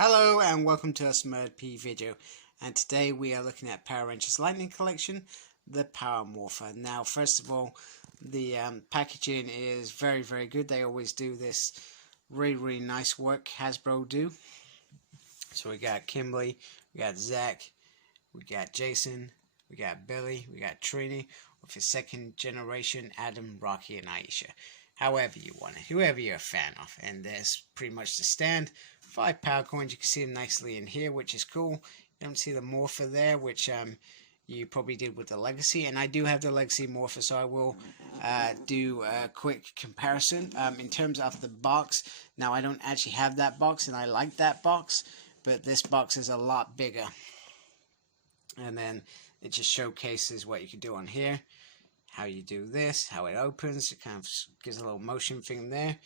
Hello and welcome to a P video, and today we are looking at Power Rangers Lightning Collection, the Power Morpher. Now first of all, the packaging is very good. They always do this really nice work, Hasbro do. So we got Kimberly, we got Zach, we got Jason, we got Billy, we got Trini, with his second generation Adam, Rocky and Aisha. However you want it, whoever you're a fan of. And there's pretty much the stand. 5 power coins, you can see them nicely in here, which is cool. You don't see the Morpher there, which you probably did with the Legacy. And I do have the Legacy Morpher, so I will do a quick comparison. In terms of the box, now I don't actually have that box, and I like that box, but this box is a lot bigger. And then it just showcases what you can do on here. How you do this, how it opens, it kind of gives a little motion thing there,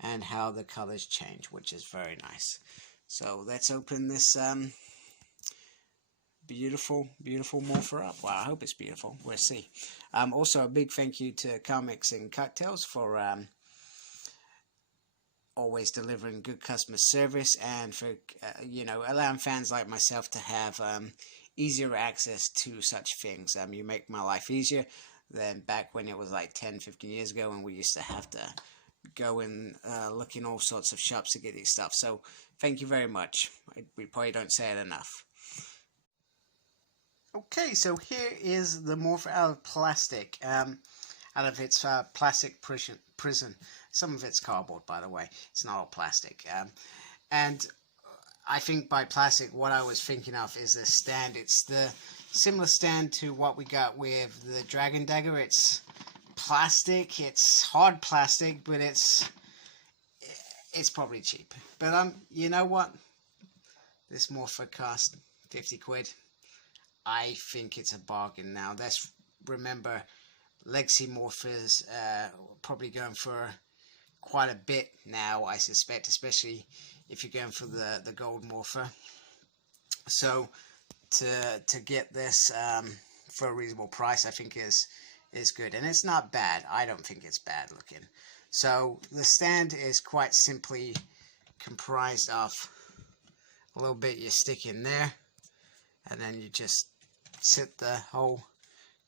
and how the colors change, which is very nice. So let's open this beautiful Morpher up. Wow, I hope it's beautiful. We'll see. Also, a big thank you to Comics and Cocktails for always delivering good customer service, and for allowing fans like myself to have easier access to such things. You make my life easier than back when it was like 10-15 years ago, when we used to have to go and look in all sorts of shops to get these stuff. So thank you very much. We probably don't say it enough. Okay, so here is the Morpher out of plastic, out of its plastic prison. Some of it's cardboard, by the way. It's not all plastic. And I think by plastic, what I was thinking of is the stand. It's the similar stand to what we got with the Dragon Dagger. It's plastic. It's hard plastic, but it's probably cheap. But you know what? This Morpher cost 50 quid. I think it's a bargain now. Let's remember, Legacy Morphers probably going for quite a bit now, I suspect, especially if you're going for the gold Morpher. So to get this for a reasonable price, I think is good, and it's not bad. I don't think it's bad looking. So the stand is quite simply comprised of a little bit you stick in there, and then you just sit the whole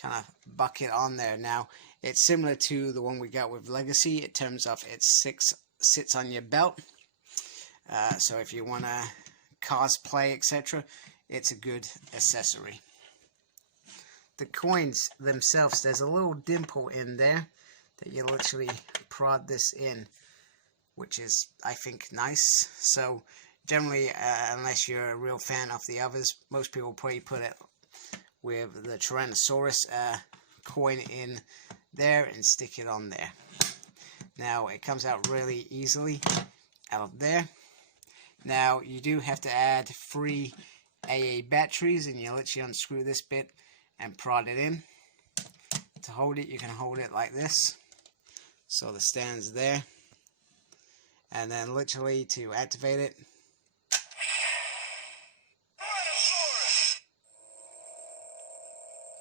kind of bucket on there. Now it's similar to the one we got with Legacy in terms of it sits on your belt. So if you want to cosplay, etc., it's a good accessory. The coins themselves, there's a little dimple in there that you literally prod this in, which is, I think, nice. So generally, unless you're a real fan of the others, most people probably put it with the Tyrannosaurus coin in there and stick it on there. Now it comes out really easily out of there. Now you do have to add 3 AA batteries, and you literally unscrew this bit and prod it in. To hold it, you can hold it like this, so the stand's there, and then literally to activate it,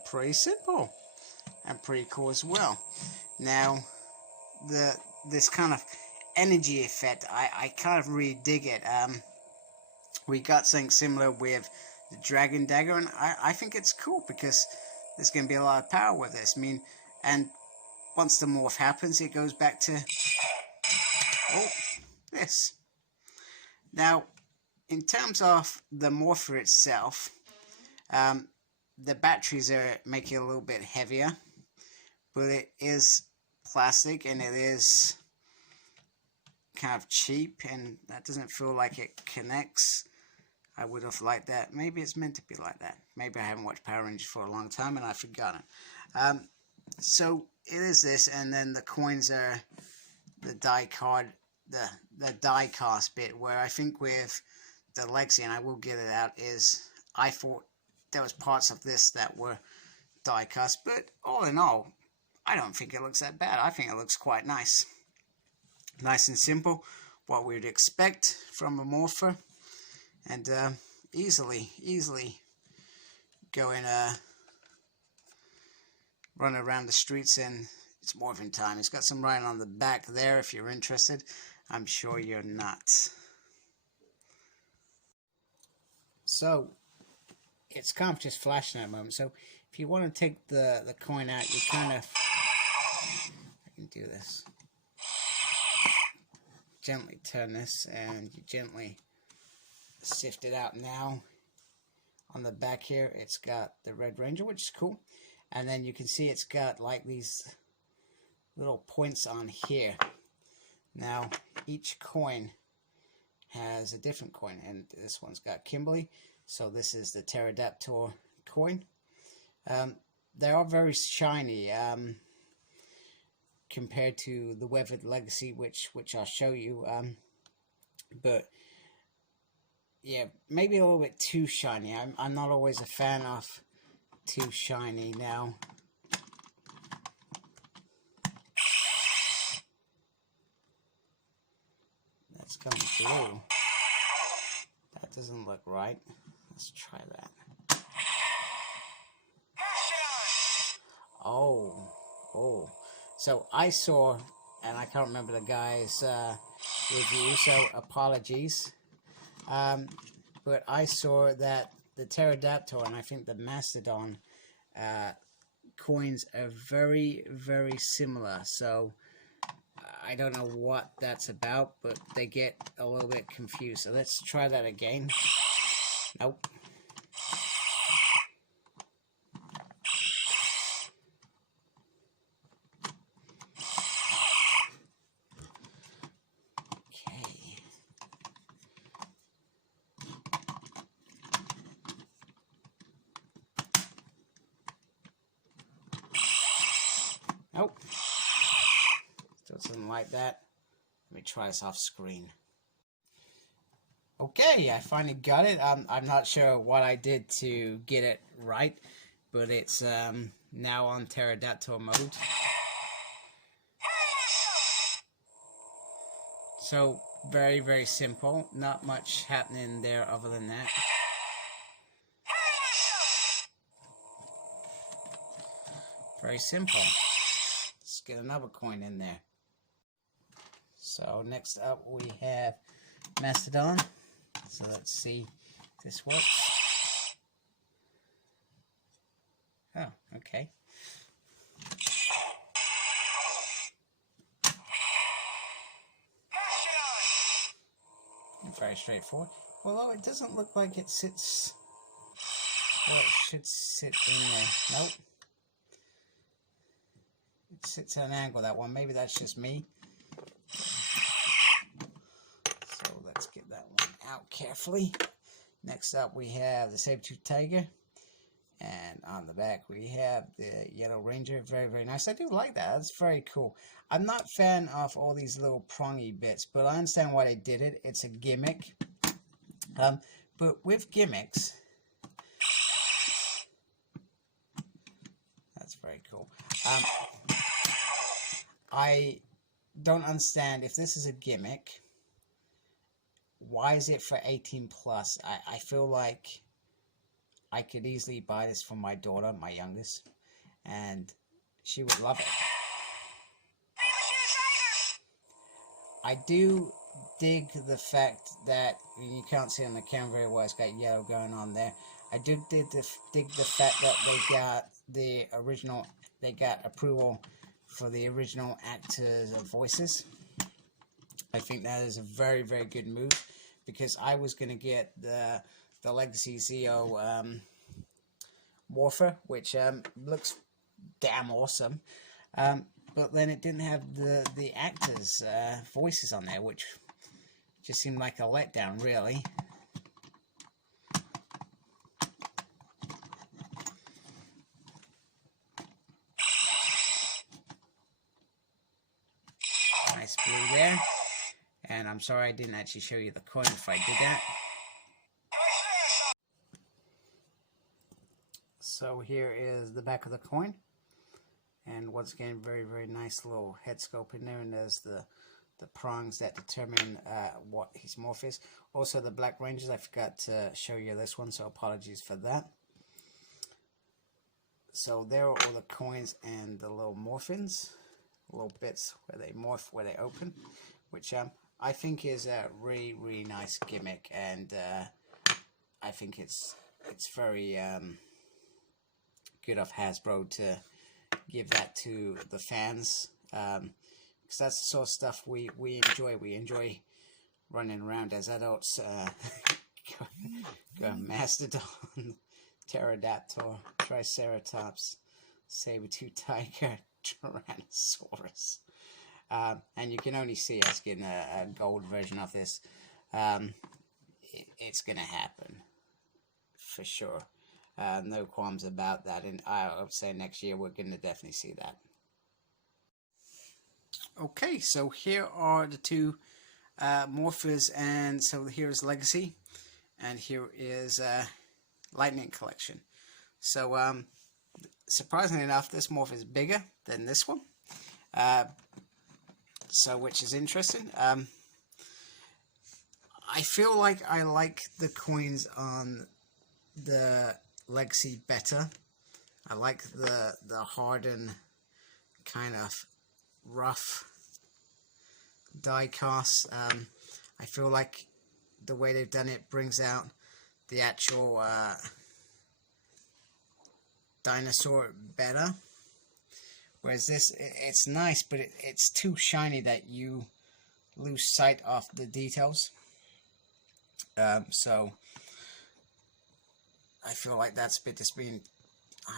pretty simple and pretty cool as well. Now this kind of energy effect, I kind of really dig it. We got something similar with the Dragon Dagger, and I think it's cool because there's going to be a lot of power with this. I mean, and once the morph happens, it goes back to this. Now, in terms of the Morpher itself, the batteries make it a little bit heavier, but it is plastic, and it is kind of cheap, and that doesn't feel like it connects. I would have liked that. Maybe it's meant to be like that. Maybe I haven't watched Power Rangers for a long time and I've forgotten. So it is this, and then the coins are the die card, the die cast bit, where I think with the Legacy, and I will get it out, is I thought there was parts of this that were die cast, but all in all, I don't think it looks that bad. I think it looks quite nice. Nice and simple, what we would expect from a Morpher, and easily go and run around the streets, and it's morphing time. It's got some writing on the back there if you're interested. I'm sure you're not. So it's kind of just flashing at the moment. So if you want to take the coin out, you kind of, I can do this. Gently turn this, and you gently sift it out. Now on the back here, it's got the Red Ranger, which is cool. And then you can see it's got like these little points on here. Now each coin has a different coin, and this one's got Kimberly, so this is the Pterodactyl coin. They are very shiny compared to the Weathered Legacy, which I'll show you, but yeah, maybe a little bit too shiny. I'm not always a fan of too shiny. Now that's coming through. That doesn't look right. Let's try that. Oh. So I saw, and I can't remember the guy's review, so apologies. But I saw that the Pterodactyl and I think the Mastodon coins are very, very similar. So I don't know what that's about, but they get a little bit confused. So let's try that again. Nope. Nope. Still doesn't like that. Let me try this off screen. Okay, I finally got it. I'm not sure what I did to get it right, but it's now on Pterodactyl mode. So very, very simple. Not much happening there other than that. Very simple. Let's get another coin in there. So next up we have Mastodon. So let's see if this works. Oh, okay. Very straightforward. Although it doesn't look like it sits where it should sit in there. Nope. It sits at an angle, that one. Maybe that's just me. So let's get that one out carefully. Next up we have the Saber-Tooth Tiger. And on the back we have the Yellow Ranger. Very, very nice. I do like that. That's very cool. I'm not a fan of all these little prongy bits, but I understand why they did it. It's a gimmick. But with gimmicks, that's very cool. I don't understand, if this is a gimmick, why is it for 18 plus? I feel like I could easily buy this for my daughter, my youngest, and she would love it. I do dig the fact that, you can't see on the camera very well, it's got yellow going on there. I do dig the fact that they got the original, they got approval for the original actors' voices. I think that is a very, very good move, because I was going to get the Legacy Zeo Morpher, which looks damn awesome, but then it didn't have the actors' voices on there, which just seemed like a letdown, really. Nice blue there, and I'm sorry I didn't actually show you the coin if I did that. So here is the back of the coin, and once again, very, very nice little head sculpt in there, and there's the prongs that determine what his morph is. Also the Black Rangers, I forgot to show you this one, so apologies for that. So there are all the coins and the little morphins, little bits where they morph, where they open, which I think is a really, really nice gimmick, and I think it's very good of Hasbro to give that to the fans, because that's the sort of stuff we enjoy. We enjoy running around as adults. Mastodon, Pterodactyl, Triceratops, Saber-tooth tiger, Tyrannosaurus. And you can only see us getting a gold version of this. It's going to happen, for sure. No qualms about that, and I would say next year we're going to definitely see that. Okay, so here are the two Morphers, and so here's Legacy, and here is Lightning Collection. So surprisingly enough, this Morph is bigger than this one, so which is interesting. I feel like I like the coins on the Legacy better. I like the hardened, kind of rough die cast. I feel like the way they've done it brings out the actual dinosaur better. Whereas this, it's nice, but it's too shiny that you lose sight of the details. So I feel like that's a bit that's being.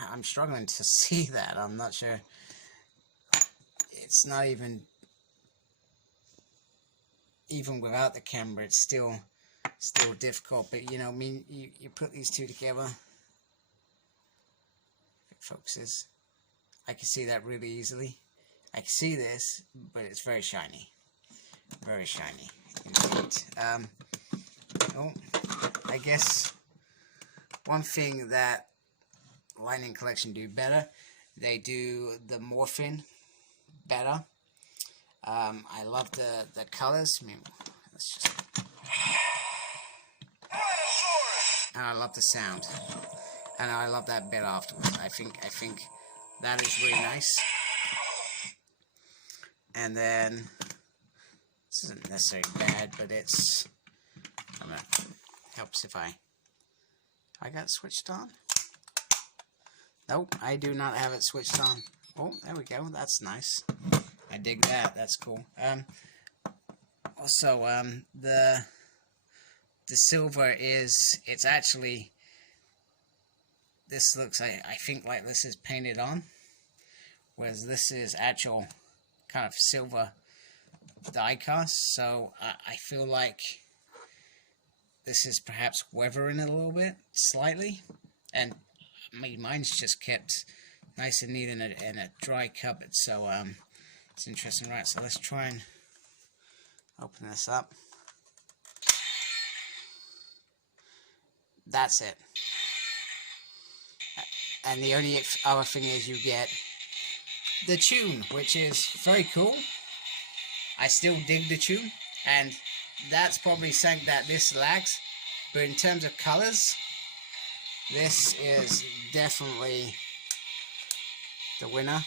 I'm struggling to see that. I'm not sure. It's not even without the camera. It's still difficult. But you know, I mean, you put these two together. If it focuses, I can see that really easily. I can see this, but it's very shiny. Very shiny indeed. Oh, I guess one thing that Lightning Collection do better, they do the morphing better. I love the colors. I mean, let's just. And I love the sound, and I love that bit afterwards. I think that is really nice. And then this isn't necessarily bad, but it's. Helps if I got it switched on. Nope, I do not have it switched on. Oh, there we go. That's nice. I dig that. That's cool. Also, the silver is, it's actually, this looks, I think like this is painted on, whereas this is actual kind of silver die cast. So I feel like this is perhaps weathering it a little bit, slightly, and I mean, mine's just kept nice and neat in a dry cupboard, so it's interesting. Right, so let's try and open this up. That's it. And the only other thing is you get the tune, which is very cool. I still dig the tune, and that's probably something that this lacks, but in terms of colors, this is definitely the winner.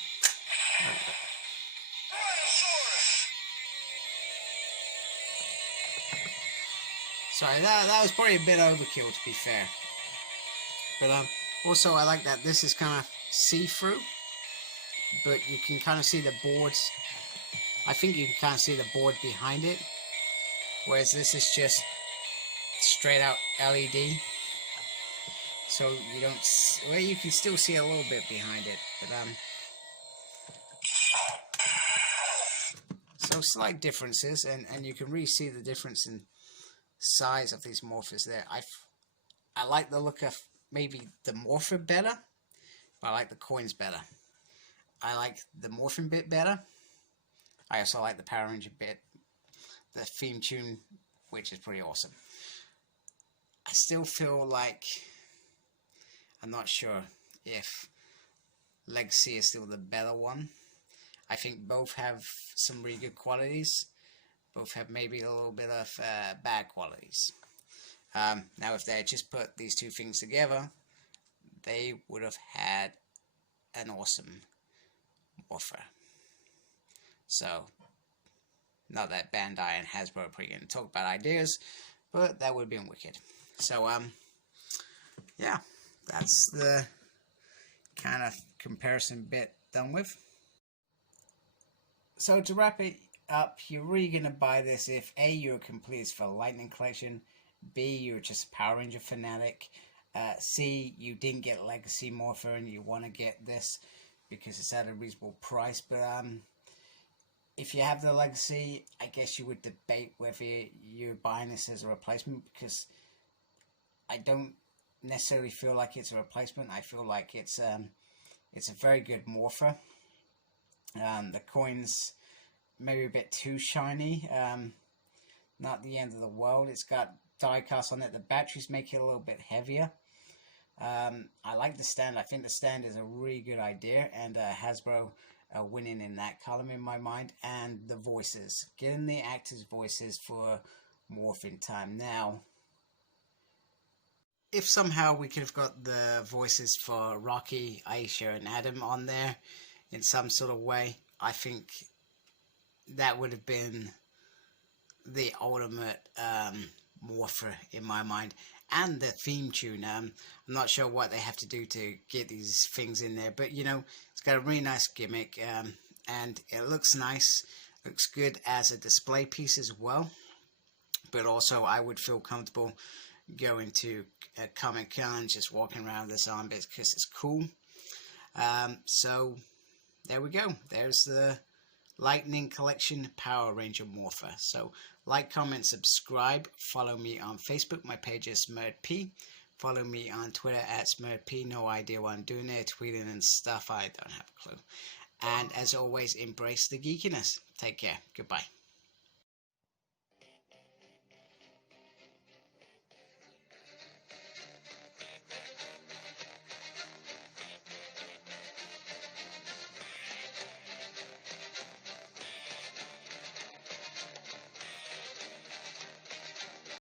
Sorry, that was probably a bit overkill, to be fair. But also I like that this is kind of see-through, but you can kind of see the boards. I think you can kind of see the board behind it, whereas this is just straight out LED. So you don't, well, you can still see a little bit behind it, but so slight differences, and you can really see the difference in size of these morphers there. I like the look of maybe the morpher better, but I like the coins better. I like the morphing bit better. I also like the Power Ranger bit, the theme tune, which is pretty awesome. I still feel like I'm not sure if Legacy is still the better one. I think both have some really good qualities. Both have maybe a little bit of bad qualities. Now, if they had just put these two things together, they would have had an awesome Morpher. So, not that Bandai and Hasbro are probably going to talk about ideas, but that would have been wicked. So, yeah, that's the kind of comparison bit done with. So to wrap it up, you're really going to buy this if A, you're a completist for Lightning Collection, B, you're just a Power Ranger fanatic, C, you didn't get Legacy Morpher and you want to get this because it's at a reasonable price. But if you have the Legacy, I guess you would debate whether you're buying this as a replacement, because I don't necessarily feel like it's a replacement. I feel like it's a very good Morpher. The coins maybe a bit too shiny. Not the end of the world. It's got die cast on it. The batteries make it a little bit heavier. I like the stand. I think the stand is a really good idea, and Hasbro winning in that column in my mind. And the voices, getting the actors' voices for Morphin Time. Now, if somehow we could have got the voices for Rocky, Aisha, and Adam on there in some sort of way, I think that would have been the ultimate Morpher in my mind. And the theme tune, I'm not sure what they have to do to get these things in there, but you know, it's got a really nice gimmick, and it looks nice, looks good as a display piece as well. But also I would feel comfortable going to a Comic-Con, just walking around this armbit because it's cool. So there we go, there's the Lightning Collection Power Ranger Morpher. So like, comment, subscribe, follow me on Facebook, my page is SmurredP, follow me on Twitter at SmurredP, no idea what I'm doing there, tweeting and stuff, I don't have a clue. And as always, embrace the geekiness. Take care, goodbye.